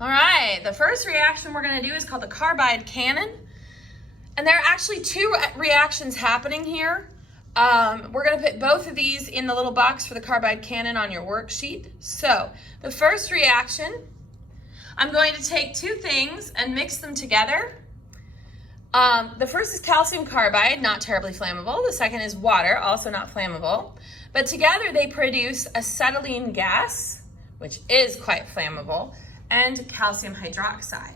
All right, the first reaction we're gonna do is called the carbide cannon. And there are actually two reactions happening here. We're gonna put both of these in the little box for the carbide cannon on your worksheet. So the first reaction, I'm going to take two things and mix them together. The first is calcium carbide, not terribly flammable. The second is water, also not flammable. But together they produce acetylene gas, which is quite flammable, and calcium hydroxide.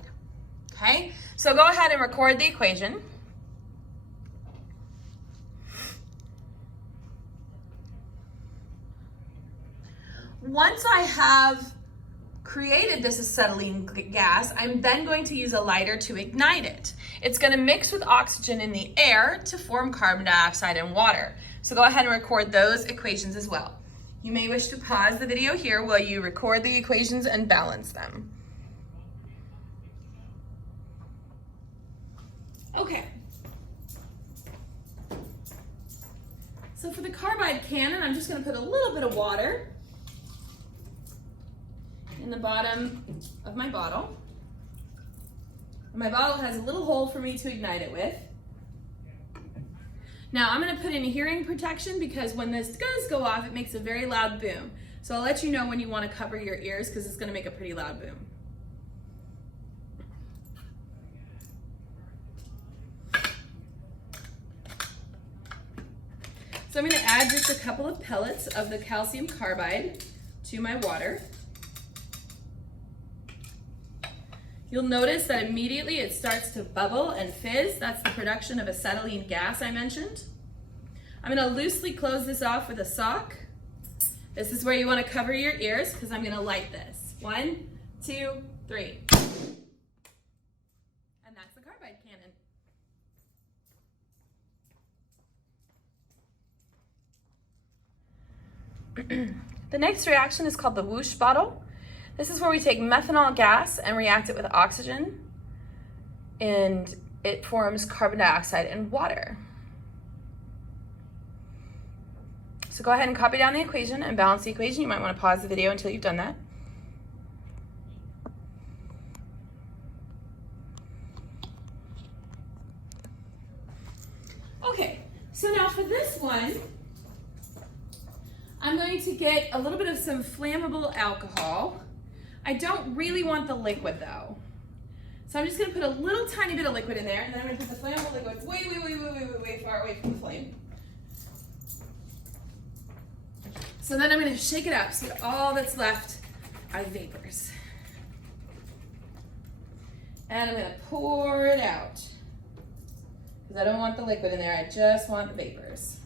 Okay, so go ahead and record the equation. Once I have created this acetylene gas, I'm then going to use a lighter to ignite it. It's going to mix with oxygen in the air to form carbon dioxide and water. So go ahead and record those equations as well. You may wish to pause the video here while you record the equations and balance them. Okay. So for the carbide cannon, I'm just going to put a little bit of water in the bottom of my bottle. And my bottle has a little hole for me to ignite it with. Now I'm going to put in hearing protection because when this does go off, it makes a very loud boom. So I'll let you know when you want to cover your ears because it's going to make a pretty loud boom. So I'm going to add just a couple of pellets of the calcium carbide to my water. You'll notice that immediately it starts to bubble and fizz. That's the production of acetylene gas I mentioned. I'm going to loosely close this off with a sock. This is where you want to cover your ears because I'm going to light this. 1, 2, 3. And that's the carbide cannon. The next reaction is called the woosh bottle. This is where we take methanol gas and react it with oxygen, and it forms carbon dioxide and water. So go ahead and copy down the equation and balance the equation. You might want to pause the video until you've done that. Okay, so now for this one, I'm going to get a little bit of some flammable alcohol. I don't really want the liquid though. So I'm just gonna put a little tiny bit of liquid in there, and then I'm gonna put the flammable liquid way far away from the flame. So then I'm gonna shake it up so that all that's left are vapors. And I'm gonna pour it out. Because I don't want the liquid in there, I just want the vapors.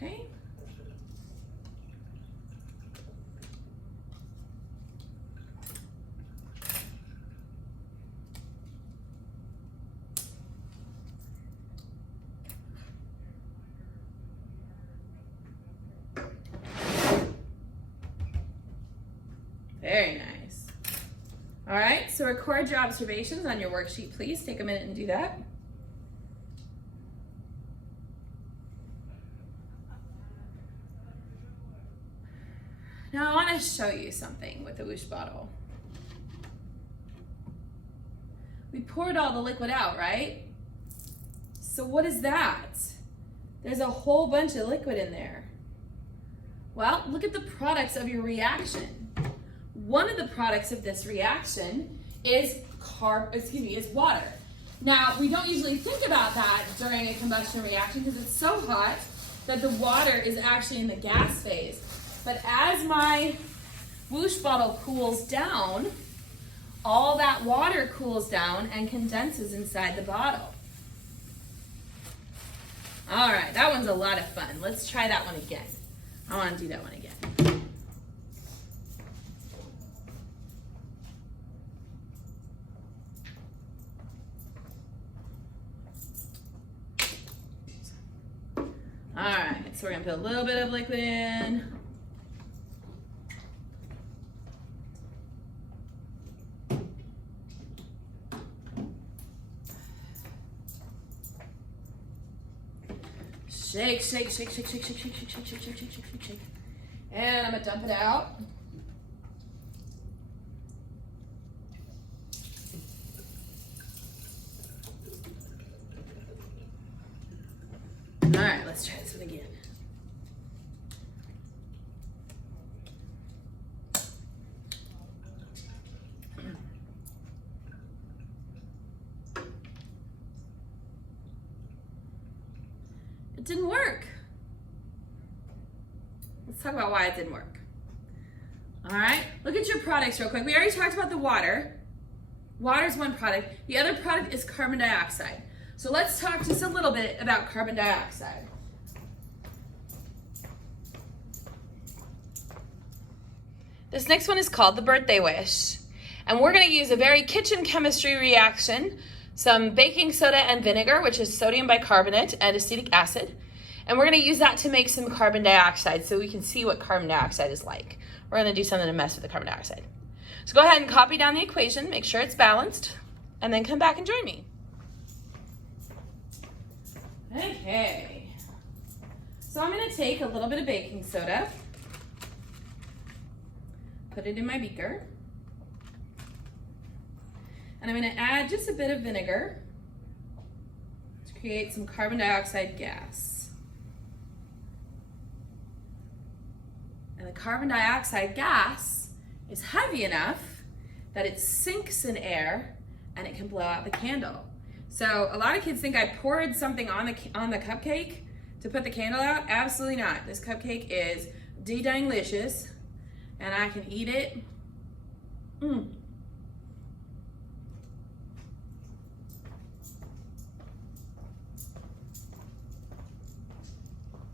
Okay. Very nice. All right, so record your observations on your worksheet, please. Take a minute and do that. Now I want to show you something with the woosh bottle. We poured all the liquid out, right? So what is that? There's a whole bunch of liquid in there. Well, look at the products of your reaction. One of the products of this reaction is water. Now, we don't usually think about that during a combustion reaction because it's so hot that the water is actually in the gas phase. But as my woosh bottle cools down, all that water cools down and condenses inside the bottle. All right, that one's a lot of fun. Let's try that one again. I want to do that one again. All right, so we're gonna put a little bit of liquid in. Shake, shake, shake, shake, shake, shake, shake, shake, shake, shake, shake, shake, shake, shake, shake. And I'm gonna dump it out. All right, let's try this one again. It didn't work. Let's talk about why it didn't work. All right, look at your products real quick. We already talked about the water. Water is one product. The other product is carbon dioxide. So let's talk just a little bit about carbon dioxide. This next one is called the birthday wish. And we're gonna use a very kitchen chemistry reaction, some baking soda and vinegar, which is sodium bicarbonate and acetic acid. And we're gonna use that to make some carbon dioxide so we can see what carbon dioxide is like. We're gonna do something to mess with the carbon dioxide. So go ahead and copy down the equation, make sure it's balanced, and then come back and join me. Okay, so I'm gonna take a little bit of baking soda, put it in my beaker, and I'm gonna add just a bit of vinegar to create some carbon dioxide gas. And the carbon dioxide gas is heavy enough that it sinks in air and it can blow out the candle. So a lot of kids think I poured something on the cupcake to put the candle out. Absolutely not. This cupcake is delicious, and I can eat it.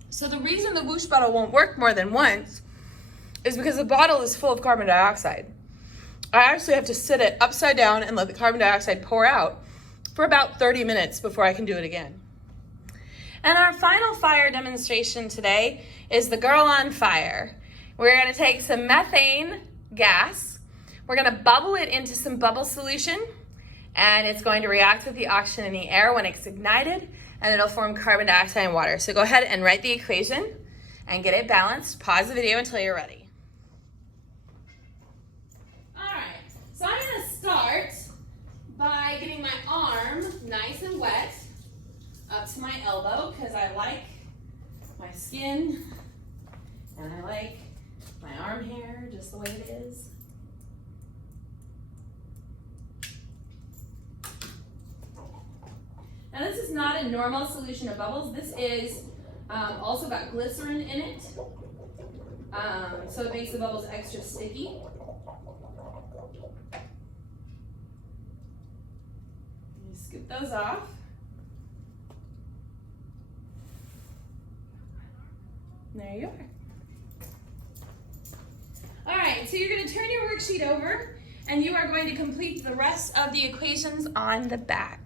So the reason the woosh bottle won't work more than once is because the bottle is full of carbon dioxide. I actually have to sit it upside down and let the carbon dioxide pour out for about 30 minutes before I can do it again. And our final fire demonstration today is the girl on fire. We're gonna take some methane gas, we're gonna bubble it into some bubble solution, and it's going to react with the oxygen in the air when it's ignited, and it'll form carbon dioxide and water. So go ahead and write the equation and get it balanced. Pause the video until you're ready. All right, so I'm gonna start by getting my arm nice and wet up to my elbow, because I like my skin and I like my arm hair just the way it is. Now this is not a normal solution of bubbles. This is also got glycerin in it, so it makes the bubbles extra sticky. Scoop those off. There you are. All right, so you're going to turn your worksheet over and you are going to complete the rest of the equations on the back.